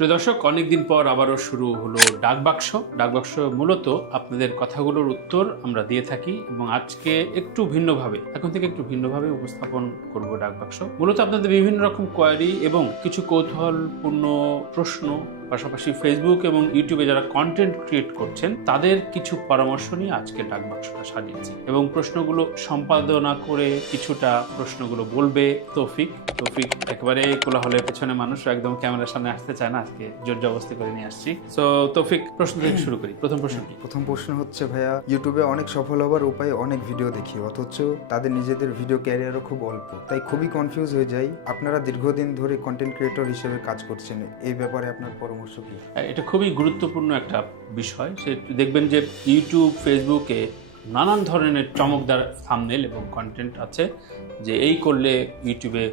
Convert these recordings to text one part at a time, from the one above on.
প্রিয় দর্শক, অনেকদিন পর আবারও শুরু হলো ডাকবাক্স। ডাকবাক্স মূলত আপনাদের কথাগুলোর উত্তর আমরা দিয়ে থাকি এবং আজকে একটু ভিন্নভাবে, এখন থেকে একটু ভিন্নভাবে উপস্থাপন করব ডাকবাক্স। মূলত আপনাদের বিভিন্ন রকম কোয়ারি এবং কিছু কৌতূহলপূর্ণ প্রশ্ন, পাশাপাশি ফেসবুক এবং ইউটিউবে যারা কন্টেন্ট ক্রিয়েট করছেন তাদের কিছু পরামর্শ নিয়ে আজকে ডাকবাক্সটা সাজিয়েছি এবং প্রশ্নগুলো সম্পাদনা করে কিছুটা প্রশ্নগুলো বলবে তৌফিক। একেবারে কোলাহলের পেছনে মানুষ, একদম ক্যামেরার সামনে আসতে চায় না, আজকে জোর জবরদস্তি করে নিয়ে আসছি। সো তৌফিক, প্রশ্ন থেকে শুরু করি। প্রথম প্রশ্ন কি? প্রথম প্রশ্ন হচ্ছে, ভাইয়া ইউটিউবে অনেক সফল হবার উপায় অনেক ভিডিও দেখি, অথচ তাদের নিজেদের ভিডিও ক্যারিয়ারও খুব অল্প, তাই খুবই কনফিউজ হয়ে যাই। আপনারা দীর্ঘদিন ধরে কন্টেন্ট ক্রিয়েটর হিসেবে কাজ করছেন, এই ব্যাপারে আপনার পরামর্শ কি? এটা খুবই গুরুত্বপূর্ণ একটা বিষয়। সে দেখবেন যে ইউটিউব, ফেসবুকে নানান ধরনের চমকদার থাম্বনেল এবং কন্টেন্ট আছে যে এই করলে ইউটিউবে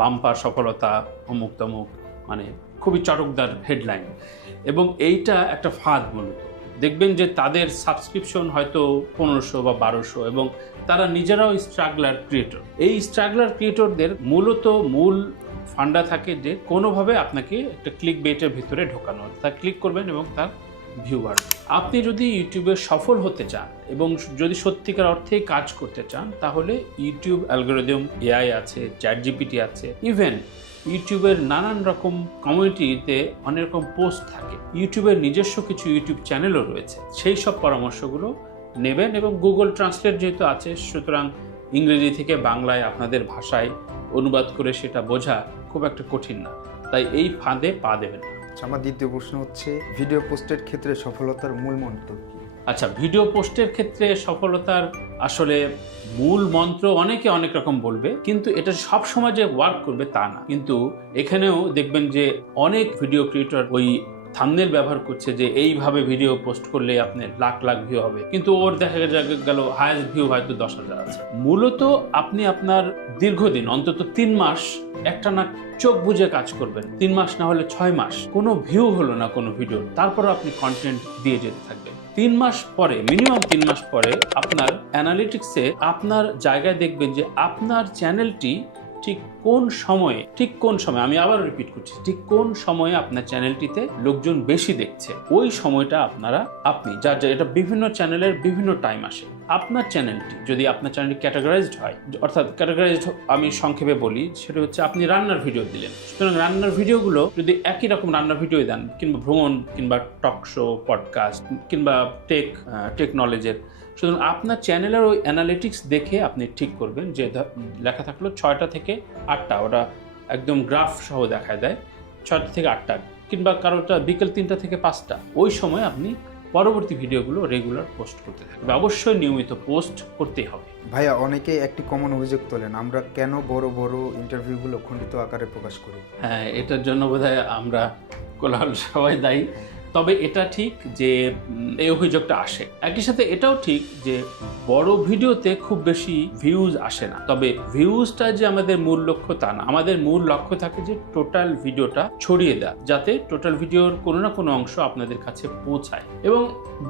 বাম্পার সফলতা, অমুক তমুক, মানে খুবই চটকদার হেডলাইন। এবং এইটা একটা ফাঁদ। মূলত দেখবেন যে তাদের সাবস্ক্রিপশন হয়তো 1500 বা 1200 এবং তারা নিজেরাও স্ট্রাগলার ক্রিয়েটর। এই স্ট্রাগলার ক্রিয়েটরদের মূলত মূল ফান্ডা থাকে যে কোনোভাবে আপনাকে একটা ক্লিক বেটের ভিতরে ঢোকানো, তা ক্লিক করবেন এবং তার ভিউ বাড়বে। আপনি যদি ইউটিউবে সফল হতে চান এবং যদি সত্যিকার অর্থেই কাজ করতে চান, তাহলে ইউটিউব অ্যালগরিদম, এআই আছে, চ্যাট জিপিটি আছে, ইভেন ইউটিউবের নানান রকম কমিউনিটিতে অনেক রকম পোস্ট থাকে, ইউটিউবের নিজস্ব কিছু ইউটিউব চ্যানেলও রয়েছে। সেই সব পরামর্শগুলো নেবেন এবং গুগল ট্রান্সলেট যেহেতু আছে, সুতরাং ইংরেজি থেকে বাংলায় আপনাদের ভাষায় অনুবাদ করে সেটা বোঝা খুব একটা কঠিন না, তাই এই ফাঁদে পা দেবেন না। আমার দ্বিতীয় প্রশ্ন হচ্ছে, ভিডিও পোস্টের ক্ষেত্রে সফলতার মূল মন্ত্র কি? আচ্ছা, ভিডিও পোস্টের ক্ষেত্রে সফলতার আসলে মূল মন্ত্র অনেকে অনেক রকম বলবে, কিন্তু এটা সব সময় যে ওয়ার্ক করবে তা না। কিন্তু এখানেও দেখবেন যে অনেক ভিডিও ক্রিয়েটর ওই থাম্বনেল ব্যবহার করছে যে এইভাবে ভিডিও পোস্ট করলে আপনার লাখ লাখ ভিউ হবে, কিন্তু ওর দেখা গেল হায়েস্ট ভিউ হয়তো 10,000 আছে। মূলত আপনি আপনার দীর্ঘদিন, অন্তত 3 মাস একটানা চোখ বুজে কাজ করবেন। 3 মাস না হলে 6 মাস কোনো ভিউ হলো না কোনো ভিডিও, তারপর আপনি কন্টেন্ট দিয়ে যেতে থাকবেন। 3 মাস পরে, মিনিমাম 3 মাস পরে আপনার অ্যানালিটিক্সে আপনার জায়গায় দেখবেন যে আপনার চ্যানেলটি ঠিক কোন সময়ে, আমি আবার রিপিট করছি, ঠিক কোন সময়ে আপনার চ্যানেলটিতে লোকজন বেশি দেখছে, ওই সময়টা আপনি এটা বিভিন্ন চ্যানেলের বিভিন্ন টাইম আসে। আপনার চ্যানেলটি যদি আপনার চ্যানেলটি ক্যাটাগরাইজড হয়, অর্থাৎ ক্যাটাগরাইজড আমি সংক্ষেপে বলি, সেটা হচ্ছে আপনি রান্নার ভিডিও দিলেন, সুতরাং রান্নার ভিডিওগুলো যদি একই রকম রান্নার ভিডিও দেন, কিংবা ভ্রমণ, কিংবা টক শো, পডকাস্ট, কিংবা টেকনোলজির, সুতরাং আপনার চ্যানেলের ওই অ্যানালিটিক্স দেখে আপনি ঠিক করবেন যে লেখা থাকলো 6টা থেকে 8টা, ওটা একদম গ্রাফ সহ দেখায় দেয় 6টা থেকে 8টা, কিংবা কারোটা বিকেল 3টা থেকে 5টা, ওই সময় আপনি পরবর্তী ভিডিওগুলো রেগুলার পোস্ট করতে থাকবেন। অবশ্যই নিয়মিত পোস্ট করতেই হবে। ভাইয়া, অনেকেই একটি কমন অভিযোগ তোলেন, আমরা কেন বড় বড় ইন্টারভিউগুলো খণ্ডিত আকারে প্রকাশ করি? হ্যাঁ, এটার জন্য বোধহয় আমরা কোলাহল সবাই দায়ী। তবে এটা ঠিক যে এই অভিযোগটা আসে। একই সাথে এটাও ঠিক যে বড় ভিডিওতে খুব বেশি ভিউজ আসে না। তবে ভিউজটা যে আমাদের মূল লক্ষ্য তা না। আমাদের মূল লক্ষ্য থাকে যে টোটাল ভিডিওটা ছড়িয়ে দেওয়া, যাতে টোটাল ভিডিওর কোনো না কোনো অংশ আপনাদের কাছে পৌঁছায়। এবং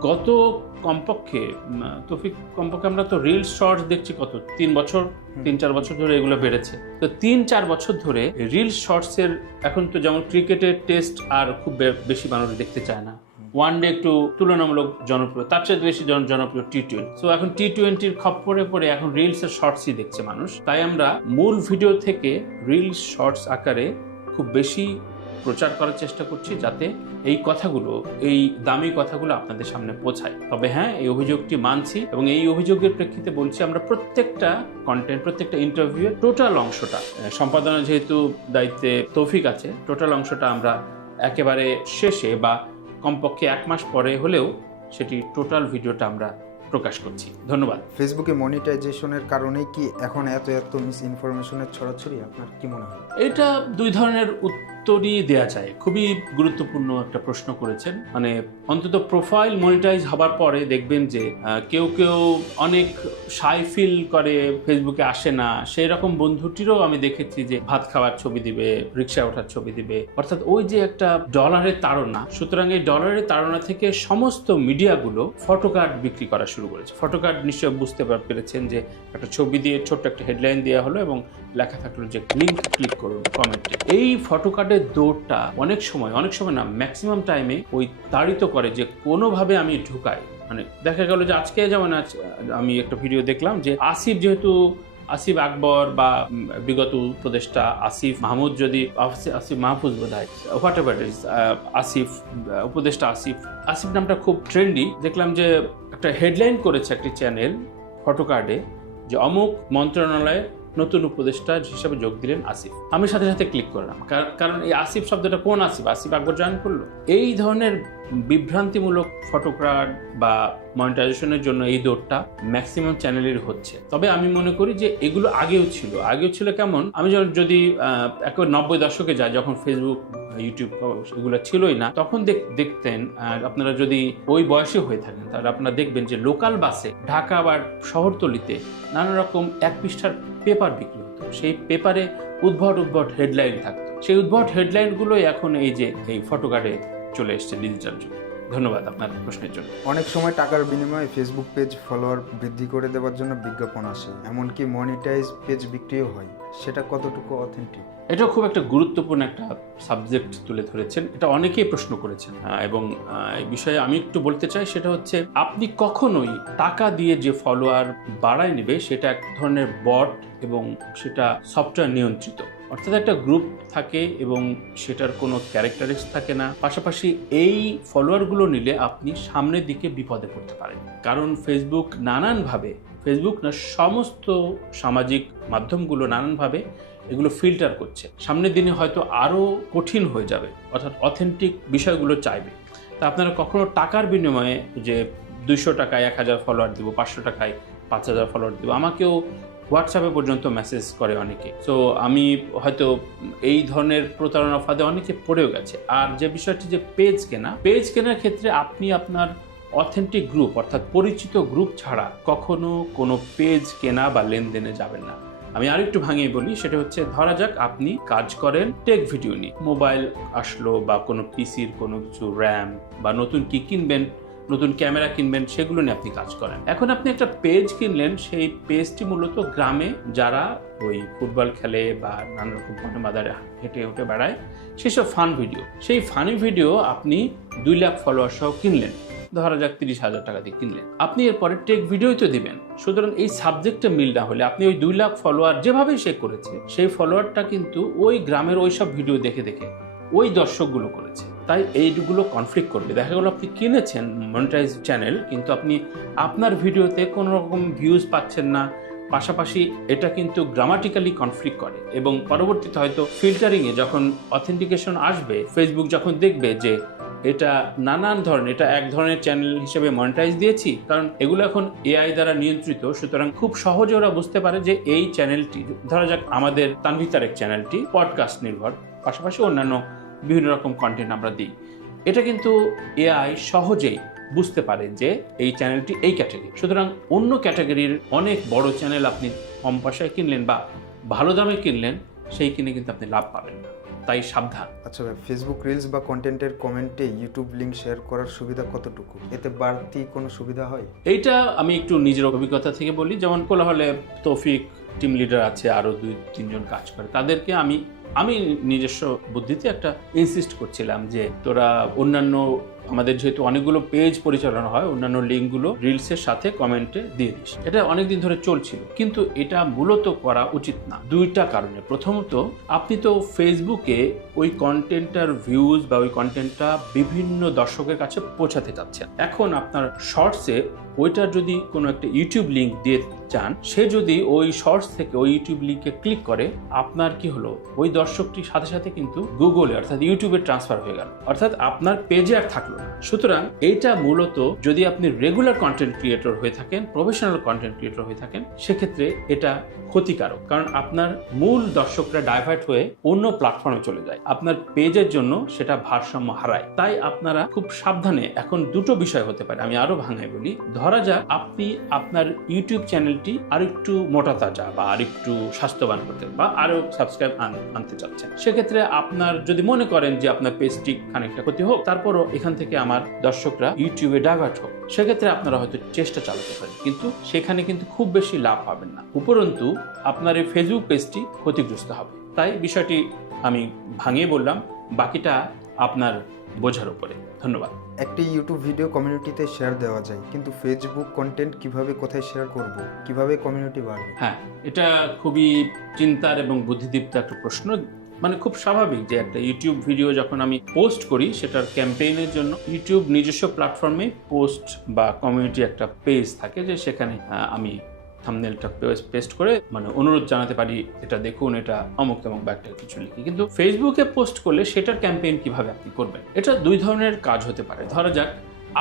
গত কমপক্ষে আমরা তো রিলস শর্টস দেখছি কত 3-4 বছর ধরে এগুলো বেড়েছে। তো 3-4 বছর ধরে রিলস শর্টসের, এখন তো যেমন ক্রিকেটের টেস্ট আর খুব বেশি মানুষ দেখতে চায় না, ওয়ান ডে একটু তুলনামূলক জনপ্রিয়, তার চেয়ে বেশি জনপ্রিয় T20। সো এখন T20-র খপ্পরে পড়ে এখন রিলসের শর্টসই দেখছে মানুষ। তাই আমরা মূল ভিডিও থেকে রিলস শর্টস আকারে খুব বেশি প্রচার করার চেষ্টা করছি, যাতে এই কথাগুলো, এই দামি কথাগুলো আপনাদের সামনে পৌঁছায়। তবে হ্যাঁ, এই অভিযোগটি মানছি এবং এই অভিযোগের প্রেক্ষিতে বলছি, আমরা প্রত্যেকটা কন্টেন্ট, প্রত্যেকটা ইন্টারভিউয়ের টোটাল অংশটা, সম্পাদনা যেহেতু দায়িত্বে তৌফিক আছে, টোটাল অংশটা আমরা একেবারে শেষে বা কমপক্ষে 1 মাস পরে হলেও সেটি টোটাল ভিডিওটা আমরা প্রকাশ করছি। ধন্যবাদ। ফেসবুকে মনিটাইজেশনের কারণেই কি এখন এত মিস ইনফরমেশনের ছড়াছড়ি? আপনার কি মনে হয়? এটা 2 ধরনের উত্তরই দেওয়া যায়। খুবই গুরুত্বপূর্ণ একটা প্রশ্ন করেছেন। মানে অন্তত প্রোফাইল মনিটাইজ হবার পরে দেখবেন যে কেউ অনেক শাই ফিল করে, ফেসবুকে আসে না। সেই রকম বন্ধুটিরও আমি দেখেছি যে ভাত খাওয়ার ছবি দিবে, রিক্সা ওঠার ছবি দিবে, অর্থাৎ ওই যে একটা ডলারের তাড়না। সুতরাং এই ডলারের তাড়না থেকে সমস্ত মিডিয়াগুলো ফটোকার্ড বিক্রি করা শুরু করেছে। ফটোকার্ড নিশ্চয় বুঝতে পেরেছেন যে একটা ছবি দিয়ে ছোট্ট একটা হেডলাইন দেওয়া হলো এবং লেখা থাকলো যে লিঙ্ক ক্লিক করুন কমেন্টে। এই ফটোকার্ড কার্ডের দৌড়টা অনেক সময় না, ম্যাক্সিমাম টাইমে ওই তাড়িত করে যে কোনোভাবে আমি ঢুকাই। মানে দেখা গেল যে আজকে যেমন আমি একটা ভিডিও দেখলাম যে আসিফ আকবর বা বিগত উপদেষ্টা আসিফ মাহমুদ, যদি আসিফ মাহফুজ বোধ হয়, হোয়াট এভার ইজ, আসিফ উপদেষ্টা আসিফ নামটা খুব ট্রেন্ডি। দেখলাম যে একটা হেডলাইন করেছে একটি চ্যানেল ফটো কার্ডে যে অমুক মন্ত্রণালয়ে নতুন উপদেষ্টা হিসাবে যোগ দিলেন আসিফ। আমি সাথে সাথে ক্লিক করলাম, কারণ এই আসিফ শব্দটা কোন আসিফ আকবর জয়েন করলো। এই ধরনের বিভ্রান্তিমূলক ফটো কার্ড বা মনিটাইজেশনের জন্য এই দৌড়টা ম্যাক্সিমাম চ্যানেলের হচ্ছে। তবে আমি মনে করি যে এগুলো আগেও ছিল কেমন, আমি যদি একবার 90 দশকে যাই, যখন ফেসবুক ইউটিউব এগুলো ছিলই না, তখন দেখতেন, আপনারা যদি ওই বয়সে হয়ে থাকেন তাহলে আপনারা দেখবেন যে লোকাল বাসে ঢাকা বা শহরতলিতে নানা রকম এক পৃষ্ঠার পেপার বিক্রি হতো। সেই পেপারে উদ্ভট হেডলাইন থাকতো। সেই উদ্ভট হেডলাইনগুলোই এখন এই ফটো কার্ডে চলে এসছে ডিজিটাল যুগে। ধন্যবাদ আপনার প্রশ্নের জন্য। অনেক সময় টাকার বিনিময়ে ফেসবুক পেজ ফলোয়ার বৃদ্ধি করে দেওয়ার জন্য বিজ্ঞাপন আসে, এমনকি মনিটাইজ পেজ বিক্রিও হয়, সেটা কতটুকু অথেন্টিক? এটা খুব একটা গুরুত্বপূর্ণ একটা সাবজেক্ট তুলে ধরেছেন, এটা অনেকেই প্রশ্ন করেছেন, এবং এই বিষয়ে আমি একটু বলতে চাই। সেটা হচ্ছে, আপনি কখনোই টাকা দিয়ে যে ফলোয়ার বাড়ায় নেবে সেটা এক ধরনের বট এবং সেটা সফটওয়্যার নিয়ন্ত্রিত। অর্থাৎ একটা গ্রুপ থাকে এবং সেটার কোনো ক্যারেক্টারিস্টিক্স থাকে না। পাশাপাশি এই ফলোয়ারগুলো নিলে আপনি সামনের দিকে বিপদে পড়তে পারেন, কারণ ফেসবুক না, সমস্ত সামাজিক মাধ্যমগুলো নানানভাবে এগুলো ফিল্টার করছে। সামনের দিনে হয়তো আরও কঠিন হয়ে যাবে, অর্থাৎ অথেন্টিক বিষয়গুলো চাইবে। তা আপনারা কখনো টাকার বিনিময়ে যে 200 টাকায় 1000 ফলোয়ার দেবো, 500 টাকায় 5000 ফলোয়ার দেবো, আমাকেও হোয়াটসঅ্যাপে পর্যন্ত মেসেজ করে অনেকে। সো আমি হয়তো এই ধরনের প্রতারণা ফাঁদে অনেকে পড়েও গেছে। আর যে বিষয়টি যে পেজ কেনার ক্ষেত্রে আপনি আপনার অথেন্টিক গ্রুপ, অর্থাৎ পরিচিত গ্রুপ ছাড়া কখনো কোনো পেজ কেনা বা লেনদেনে যাবেন না। আমি আরেকটু ভাঙিয়ে বলি, সেটা হচ্ছে, ধরা যাক আপনি কাজ করেন টেক ভিডিও নিয়ে, মোবাইল আসলো বা কোনো পিসির কোনো কিছু র্যাম বা নতুন কি কিনবেন, নতুন ক্যামেরা কিনবেন, সেগুলো নিয়ে আপনি কাজ করেন। এখন আপনি একটা পেজ কিনলেন, সেই পেজটি মূলত গ্রামে যারা ওই ফুটবল খেলে বা নানা রকম বাজারে হেঁটে বেড়ায়, সেসব সেই ফানি ভিডিও আপনি 2 লাখ ফলোয়ার সহ কিনলেন, ধরা যাক 30,000 টাকা দিয়ে কিনলেন। আপনি এরপরে টেক ভিডিওই তো দিবেন। সুতরাং এই সাবজেক্টে মিল না হলে আপনি ওই 2 লাখ ফলোয়ার যেভাবেই সে করেছে, সেই ফলোয়ারটা কিন্তু ওই গ্রামের ওই সব ভিডিও দেখে ওই দর্শকগুলো করেছে। তাই এইগুলো কনফ্লিক্ট করবে। দেখা গেল আপনি কিনেছেন মনিটাইজ চ্যানেল, কিন্তু আপনি আপনার ভিডিওতে কোনো রকম ভিউজ পাচ্ছেন না। পাশাপাশি এটা কিন্তু গ্রামাটিক্যালি কনফ্লিক্ট করে, এবং পরবর্তীতে হয়তো ফিল্টারিংয়ে যখন অথেন্টিকেশন আসবে, ফেসবুক যখন দেখবে যে এটা এটা এক ধরনের চ্যানেল হিসেবে মনিটাইজ দিয়েছি, কারণ এগুলো এখন এআই দ্বারা নিয়ন্ত্রিত, সুতরাং খুব সহজে ওরা বুঝতে পারে যে এই চ্যানেলটি, ধরা যাক আমাদের তানভীর তারেক চ্যানেলটি পডকাস্ট নির্ভর, পাশাপাশি অন্যান্য বিভিন্ন রকম কন্টেন্ট আমরা দিই। এটা কিন্তু এআই সহজেই বুঝতে পারে যে এই চ্যানেলটি এই ক্যাটাগরি। সুতরাং অন্য ক্যাটাগরির অনেক বড় চ্যানেল আপনি কম পয়সায় কিনলেন বা ভালো দামে কিনলেন, সেই কিনে কিন্তু আপনি লাভ পাবেন না। তাই সাবধান। আচ্ছা ভাই, ফেসবুক রিলস বা কন্টেন্টের কমেন্টে ইউটিউব লিংক শেয়ার করার সুবিধা কতটুকু? এতে বাড়তি কোনো সুবিধা হয়? এইটা আমি একটু নিজের অভিজ্ঞতা থেকে বলি। যেমন কোলাহলে তৌফিক টিম লিডার আছে, আরও 2-3 জন কাজ করে, তাদেরকে আমি নিজস্ব বুদ্ধিতে একটা ইনসিস্ট করছিলাম যে তোরা অন্যান্য, আমাদের যেহেতু অনেকগুলো পেজ পরিচালনা হয়, অন্যান্য লিঙ্কগুলো রিলসের সাথে কমেন্টে দিয়ে দিস। এটা অনেকদিন ধরে চলছিল, কিন্তু এটা মূলত করা উচিত না 2টা কারণে। প্রথমত, আপনি তো ফেসবুকে ওই কন্টেন্টটার ভিউজ বা ওই কন্টেন্টটা বিভিন্ন দর্শকের কাছে পৌঁছাতে চাচ্ছেন। এখন আপনার শর্টসে ওইটার যদি কোনো একটা ইউটিউব লিঙ্ক দিয়ে চান, সে যদি ওই শর্টস থেকে ওই ইউটিউব লিঙ্কে ক্লিক করে, আপনার কি হলো, ওই দর্শকটির সাথে সাথে কিন্তু গুগলে অর্থাৎ ইউটিউবে ট্রান্সফার হয়ে গেল, অর্থাৎ আপনার পেজে আর থাকলো না। সুতরাং এইটা মূলত, যদি আপনি রেগুলার কন্টেন্ট ক্রিয়েটর হয়ে থাকেন, প্রফেশনাল কন্টেন্ট ক্রিয়েটর হয়ে থাকেন, সেক্ষেত্রে এটা ক্ষতিকারক, কারণ আপনার মূল দর্শকরা ডাইভার্ট হয়ে অন্য প্ল্যাটফর্মে চলে যায়, আপনার পেজের জন্য সেটা ভারসাম্য হারায়। তাই আপনারা খুব সাবধানে, এখন 2টো বিষয় হতে পারে, আমি আরো ভাঙায় বলি। ধরা যাক আপনি আপনার ইউটিউব চ্যানেলটি আরেকটু মোটা তাজা বা আরেকটু স্বাস্থ্যবান করতে বা আরো সাবস্ক্রাইব আনতে চাচ্ছেন, সেক্ষেত্রে আপনার যদি মনে করেন যে আপনার পেজটি খানিকটা ক্ষতি হোক, তারপরও এখান থেকে আমার দর্শকরা ইউটিউবে ডাইভার্ট হোক, সেক্ষেত্রে আপনারা হয়তো চেষ্টা চালাতে পারেন, কিন্তু সেখানে কিন্তু খুব বেশি লাভ পাবেন না। উপরন্তু আপনার এই ফেসবুক পেজটি ক্ষতিগ্রস্ত হবে। তাই বিষয়টি আমি ভাঙিয়ে বললাম, বাকিটা আপনার বোঝার উপরে। ধন্যবাদ। একটি ইউটিউব ভিডিও কমিউনিটিতে শেয়ার দেওয়া যায়, কিন্তু ফেসবুক কন্টেন্ট কিভাবে কোথায় শেয়ার করব, কিভাবে কমিউনিটি বাড়বে? হ্যাঁ, এটা খুবই চিন্তার এবং বুদ্ধিদীপ্ত একটা প্রশ্ন। মানে খুব স্বাভাবিক যে একটা ইউটিউব ভিডিও যখন আমি পোস্ট করি, সেটার ক্যাম্পেইনের জন্য ইউটিউব নিজস্ব প্ল্যাটফর্মে পোস্ট বা কমিউনিটি একটা পেজ থাকে, যে সেখানে আমি থাম্বনেলটা পেস্ট করে মানে অনুরোধ জানাতে পারি, এটা দেখুন, এটা অমুক তমুক বা একটা কিছু লিখি। কিন্তু ফেসবুকে পোস্ট করলে সেটার ক্যাম্পেইন কিভাবে আপনি করবেন, এটা দুই ধরনের কাজ হতে পারে। ধরা যাক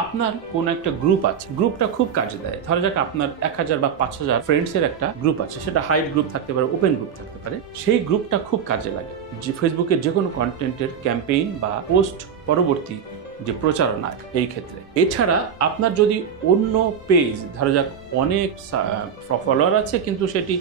আপনার কোন একটা গ্রুপ আছে, গ্রুপটা খুব কাজে দেয়। ধরা যাক আপনার 1000 বা 5000 ফ্রেন্ডসের একটা গ্রুপ আছে, সেটা হাইড গ্রুপ থাকতে পারে, ওপেন গ্রুপ থাকতে পারে। সেই গ্রুপটা খুব কাজে লাগে যে ফেসবুকের যে কোনো কন্টেন্টের ক্যাম্পেইন বা পোস্ট পরবর্তী যে প্রচারণা এই ক্ষেত্রে। এছাড়া আপনার যদি অন্য পেজ, ধরা যাক অনেক ফলোয়ার আছে কিন্তু সেটি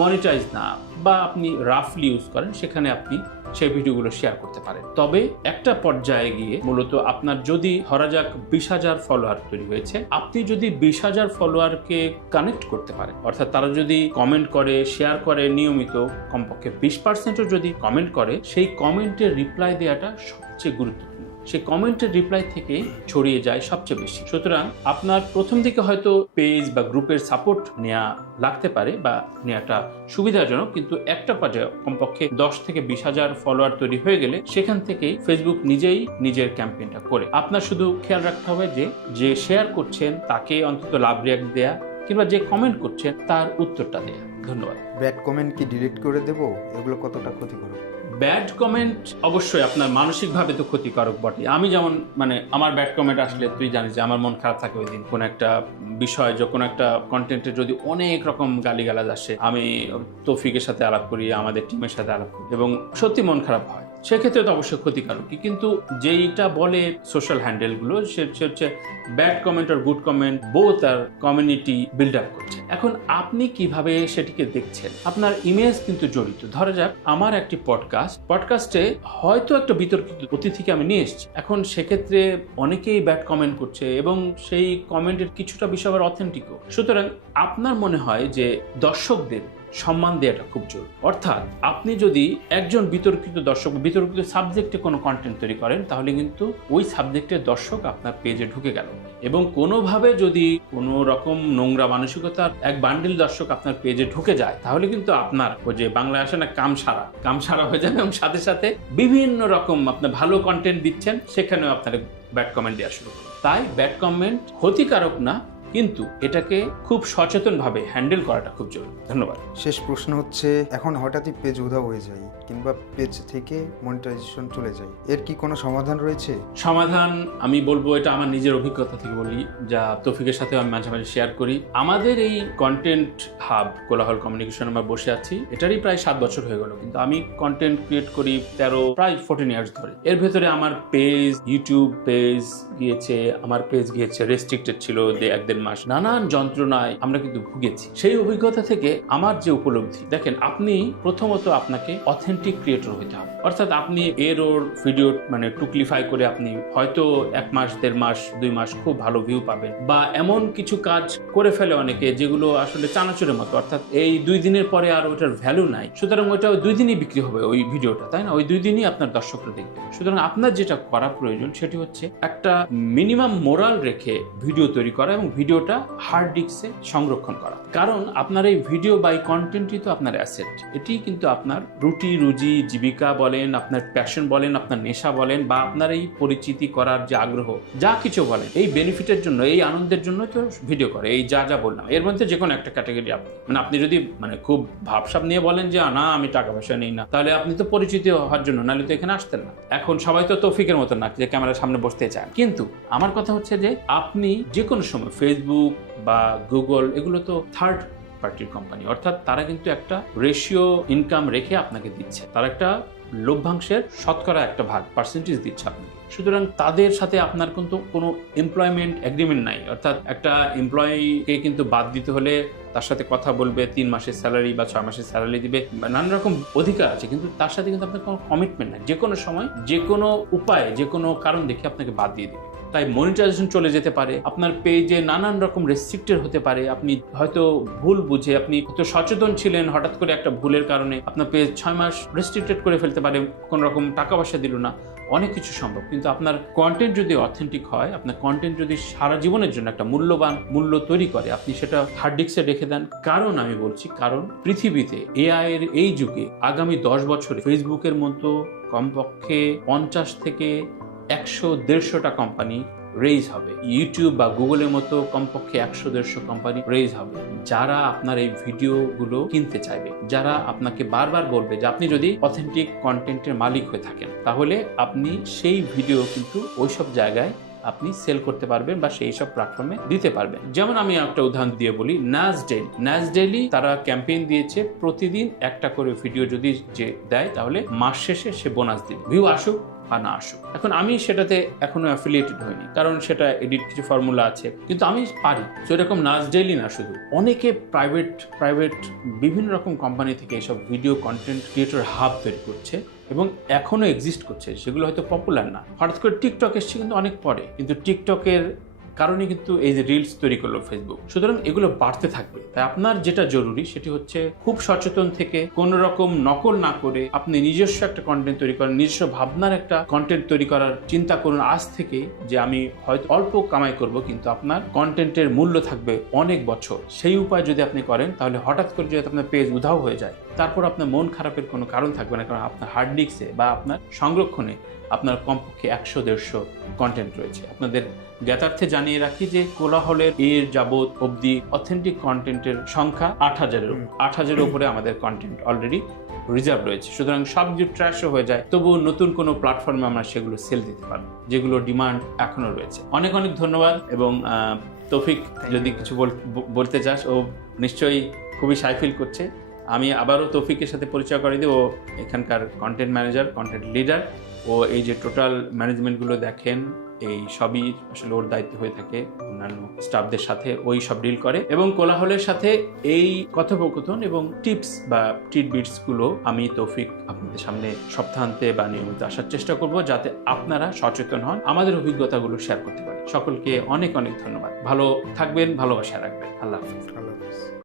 মনিটাইজ না, বা আপনি রাফলি ইউজ করেন, সেখানে আপনি সেই ভিডিওগুলো শেয়ার করতে পারেন। তবে একটা পর্যায়ে গিয়ে মূলত আপনার যদি ধরা যাক 20,000 ফলোয়ার তৈরি হয়েছে, আপনি যদি 20,000 ফলোয়ারকে কানেক্ট করতে পারেন, অর্থাৎ তারা যদি কমেন্ট করে, শেয়ার করে নিয়মিত, কমপক্ষে 20%ও যদি কমেন্ট করে, সেই কমেন্টের রিপ্লাই দেওয়াটা সবচেয়ে গুরুত্বপূর্ণ। সেই কমেন্টের রিপ্লাই থেকে ছড়িয়ে যায় সবচেয়ে বেশি। সুতরাং আপনার প্রথম দিকে হয়তো পেজ বা গ্রুপের সাপোর্ট নেওয়া লাগতে পারে বা নেওয়াটা সুবিধাজনক, কিন্তু একটা পর্যায়ে কমপক্ষে 10 থেকে 20,000 ফলোয়ার তৈরি হয়ে গেলে সেখান থেকেই ফেসবুক নিজেই নিজের ক্যাম্পেইনটা করে। আপনার শুধু খেয়াল রাখতে হবে যে শেয়ার করছেন তাকে অন্তত লাভ রিয়াক্ট দেয়া, কিংবা যে কমেন্ট করছেন তার উত্তরটা দেয়া। ধন্যবাদ। ব্যাড কমেন্ট কি ডিলিট করে দেব? এগুলো কতটা ক্ষতিকর? ব্যাড কমেন্ট অবশ্যই আপনার মানসিকভাবে তো ক্ষতিকারক বটে। আমি যেমন মানে আমার ব্যাড কমেন্ট আসলে তুই জানিস যে আমার মন খারাপ থাকে ওই দিন। কোনো একটা বিষয়, যখন একটা কন্টেন্টে যদি অনেক রকম গালিগালাজ আসে, আমি তৌফিকের সাথে আলাপ করি, আমাদের টিমের সাথে আলাপ করি, এবং সত্যি মন খারাপ হয়, সেক্ষেত্রে তো অবশ্যই ক্ষতিকারক। কিন্তু যেইটা বলে সোশ্যাল হ্যান্ডেলগুলো, সে হচ্ছে ব্যাড কমেন্ট আর গুড কমেন্ট বোথ আর কমিউনিটি বিল্ড আপ করছে। এখন আপনি কিভাবে সেটিকে দেখছেন, আপনার ইমেজ কিন্তু জড়িত। ধরা যাক আমার একটি পডকাস্টে হয়তো একটা বিতর্কিত অতিথিকে আমি নিয়ে এসেছি, এখন সেক্ষেত্রে অনেকেই ব্যাড কমেন্ট করছে এবং সেই কমেন্টের কিছুটা বিষয় আবার অথেন্টিকও। সুতরাং আপনার মনে হয় যে দর্শকদের সম্মান দেওয়াটা খুব জরুরি। অর্থাৎ আপনি যদি একজন বিতর্কিত দর্শক, বিতর্কিত সাবজেক্টে কোনো কন্টেন্ট তৈরি করেন, তাহলে কিন্তু ওই সাবজেক্টের দর্শক আপনার পেজে ঢুকে গেল, এবং কোনোভাবে যদি কোনো রকম নোংরা মানসিকতার এক বান্ডিল দর্শক আপনার পেজে ঢুকে যায়, তাহলে কিন্তু আপনার ওই যে বাংলায় আসে না কামসারা হয়ে যাবে, এবং সাথে সাথে বিভিন্ন রকম আপনার ভালো কন্টেন্ট দিচ্ছেন, সেখানেও আপনার ব্যাড কমেন্ট দেওয়া শুরু করবে। তাই ব্যাড কমেন্ট ক্ষতিকারক না, কিন্তু এটাকে খুব সচেতনভাবে হ্যান্ডেল করাটা খুব জরুরি। ধন্যবাদ। শেষ প্রশ্ন হচ্ছে, এখন হঠাৎই পেজ উধাও হয়ে যায় কিংবা পেজ থেকে মনিটাইজেশন চলে যায়, এর কি কোনো সমাধান রয়েছে? সমাধান আমি বলবো, এটা আমার নিজের অভিজ্ঞতা থেকে বলি, যা তৌফিকের সাথেও আমি মাঝে মাঝে শেয়ার করি। আমাদের এই কন্টেন্ট হাব কোলাহল কমিউনিকেশন আমরা বসে আছি, এটারই প্রায় 7 বছর হয়ে গেল, কিন্তু আমি কন্টেন্ট ক্রিয়েট করি প্রায় 14 ইয়ার্স ধরে। এর ভেতরে আমার পেজ, ইউটিউব পেজ গিয়েছে, আমার পেজ গিয়েছে রেস্ট্রিক্টেড ছিল 1-1.5 মাস, নানান যন্ত্রণায় আমরা কিন্তু ভুগেছি। সেই অভিজ্ঞতা থেকে আমার যে উপলব্ধি, দেখেন, আপনি প্রথমত আপনাকে অথেন্টিক ক্রিয়েটর হতে হবে। অর্থাৎ আপনি ওর ভিডিও মানে টুকলিফাই করে আপনি হয়তো 1 মাস, 1.5 মাস, 2 মাস খুব ভালো ভিউ পাবেন, বা এমন কিছু কাজ করে ফেলে অনেকে যেগুলো আসলে চানাচুরের মতো, অর্থাৎ এই 2 দিনের পরে আর ওটার ভ্যালু নাই, সুতরাং ওইটা 2 দিনই বিক্রি হবে ওই ভিডিওটা, তাই না? ওই 2 দিনই আপনার দর্শকরা দেখবে। সুতরাং আপনার যেটা করা প্রয়োজন সেটি হচ্ছে একটা মিনিমাম মোরাল রেখে ভিডিও তৈরি করা, এবং ভিডিওটা হার্ড ডিস্কে সংরক্ষণ করা। কারণ আপনার এই ভিডিও বা এই কন্টেন্টই তো আপনার অ্যাসেট। এটি কিন্তু আপনার রুটি রুজি, জীবিকা বলেন, আপনার প্যাশন বলেন, আপনার নেশা বলেন, বা আপনার এই পরিচিতি করার যে আগ্রহ, যা কিছু বলেন, এই বেনিফিটের জন্য, এই আনন্দের জন্য তো ভিডিও করে। এই যা বললাম এর মধ্যে যে কোনো একটা ক্যাটাগরি আপনি যদি মানে খুব ভাবসাব নিয়ে বলেন যে না আমি টাকা পয়সা নেই না, তাহলে আপনি তো পরিচিতি হওয়ার জন্য, নাহলে তো এখানে আসতেন না। এখন সবাই তো তৌফিকের মতো না যে ক্যামেরার সামনে বসতে চান, কিন্তু আমার কথা হচ্ছে যে আপনি যে কোনো সময় ফেসবুক বা গুগল, এগুলো তো থার্ড পার্টির কোম্পানি, অর্থাৎ তারা কিন্তু একটা রেশিও ইনকাম রেখে আপনাকে দিচ্ছে, তারা একটা লভ্যাংশের শতকরা একটা ভাগ পার্সেন্টেজ দিচ্ছে আপনাকে। সুতরাং তাদের সাথে আপনার কিন্তু কোনো এমপ্লয়মেন্ট এগ্রিমেন্ট নাই, অর্থাৎ একটা এমপ্লয়িকে কিন্তু বাদ দিতে হলে তার সাথে কথা বলবে, 3 মাসের স্যালারি বা 6 মাসের স্যালারি দিবে, নানা রকম অধিকার আছে, কিন্তু তার সাথে কিন্তু আপনার কোনো কমিটমেন্ট নাই। যে কোনো সময়, যে কোনো উপায়ে, যে কোনো কারণ দেখে আপনাকে বাদ দিয়ে দিবে। তাই মনিটাইজেশন চলে যেতে পারে, আপনার পেজে নানান রকম রেস্ট্রিক্টেড হতে পারে। আপনি হয়তো ভুল বুঝে, আপনি হয়তো সচেতন ছিলেন, হঠাৎ করে একটা ভুলের কারণে আপনার পেজ 6 মাস রেস্ট্রিক্টেড করে ফেলতে পারে, কোনো রকম টাকা পয়সা দিল না, অনেক কিছু সম্ভব। কিন্তু আপনার কন্টেন্ট যদি অথেন্টিক হয়, আপনার কন্টেন্ট যদি সারা জীবনের জন্য একটা মূল্যবান মূল্য তৈরি করে, আপনি সেটা হার্ড ডিস্কে রেখে দেন। কারণ আমি বলছি, কারণ পৃথিবীতে এআই এর এই যুগে আগামী 10 বছরে ফেসবুকের মতো কমপক্ষে 50 থেকে 100-150টা কোম্পানি রেইজ হবে। ইউটিউব বা গুগলের মতো কমপক্ষে 100-150 কোম্পানি রেইজ হবে, যারা আপনার এই ভিডিওগুলো কিনতে চাইবে, যারা আপনাকে বারবার বলবে যে আপনি যদি অথেন্টিক কন্টেন্টের মালিক হয়ে থাকেন, তাহলে আপনি সেই ভিডিও কিন্তু ওইসব জায়গায় আপনি সেল করতে পারবেন বা সেই সব প্ল্যাটফর্মে দিতে পারবেন। যেমন আমি একটা উদাহরণ দিয়ে বলি, ন্যাস ডেইলি তারা ক্যাম্পেইন দিয়েছে, প্রতিদিন একটা করে ভিডিও যদি যে দেয়, তাহলে মাস শেষে সে বোনাস দিবে, ভিউ আসুক বা না আসুক। এখন আমি সেটাতে এখনো অ্যাফিলিয়েটেড হইনি, কারণ সেটা এডিট কিছু ফর্মুলা আছে, কিন্তু আমি পারি। তো এরকম নাচ ডেইলি না, শুধু অনেকে প্রাইভেট বিভিন্ন রকম কোম্পানি থেকে এইসব ভিডিও কন্টেন্ট ক্রিয়েটর হাব তৈরি করছে এবং এখনো এক্সিস্ট করছে। সেগুলো হয়তো পপুলার না, হঠাৎ করে টিকটক এসছে কিন্তু অনেক পরে, কিন্তু টিকটকের কারণে কিন্তু এই যে রিলস তৈরি করলো ফেসবুক। সুতরাং এগুলো বাড়তে থাকবে। তাই আপনার যেটা জরুরি সেটি হচ্ছে খুব সচেতন থেকে, কোনো রকম নকল না করে আপনি নিজস্ব একটা কন্টেন্ট তৈরি করেন, নিজস্ব ভাবনার একটা কন্টেন্ট তৈরি করার চিন্তা করুন আজ থেকে, যে আমি হয়তো অল্প কামাই করব, কিন্তু আপনার কন্টেন্টের মূল্য থাকবে অনেক বছর। সেই উপায় যদি আপনি করেন, তাহলে হঠাৎ করে যদি আপনার পেজ উধাও হয়ে যায়, তারপর আপনার মন খারাপের কোনো কারণ থাকবে না, কারণ আপনার হার্ড ডিস্কে বা আপনার সংরক্ষণে আপনার কমপক্ষে 100-150 কন্টেন্ট রয়েছে। আপনাদের জ্ঞাতার্থে জানিয়ে রাখি যে কোলাহলের এর যাবৎ অবধি অথেন্টিক কন্টেন্টের সংখ্যা 8,000-এর উপরে আমাদের কন্টেন্ট অলরেডি রিজার্ভ রয়েছে। সুতরাং সব যদি ট্র্যাশও হয়ে যায়, তবুও নতুন কোনো প্ল্যাটফর্মে আমরা সেগুলো সেল দিতে পারবো, যেগুলো ডিমান্ড এখনো রয়েছে। অনেক অনেক ধন্যবাদ। এবং তৌফিক যদি কিছু বলতে চাস, ও নিশ্চয়ই খুবই সাই ফিল করছে। আমি আবারও তৌফিকের সাথে পরিচয় করে দিই। ও এখানকার কন্টেন্ট ম্যানেজার, কন্টেন্ট লিডার। ও এই যে টোটাল ম্যানেজমেন্টগুলো দেখেন, এই সবই আসলে ওর দায়িত্ব হয়ে থাকে। অন্যান্য স্টাফদের সাথে ওই সব ডিল করে, এবং কোলাহলের সাথে এই কথোপকথন এবং টিপস বা টিটবিটস গুলো আমি তৌফিক আপনাদের সামনে সপ্তাহান্তে বা নিয়মিত আসার চেষ্টা করব, যাতে আপনারা সচেতন হন, আমাদের অভিজ্ঞতাগুলো শেয়ার করতে পারেন। সকলকে অনেক অনেক ধন্যবাদ। ভালো থাকবেন, ভালোবাসা রাখবেন। আল্লাহ হাফেজ।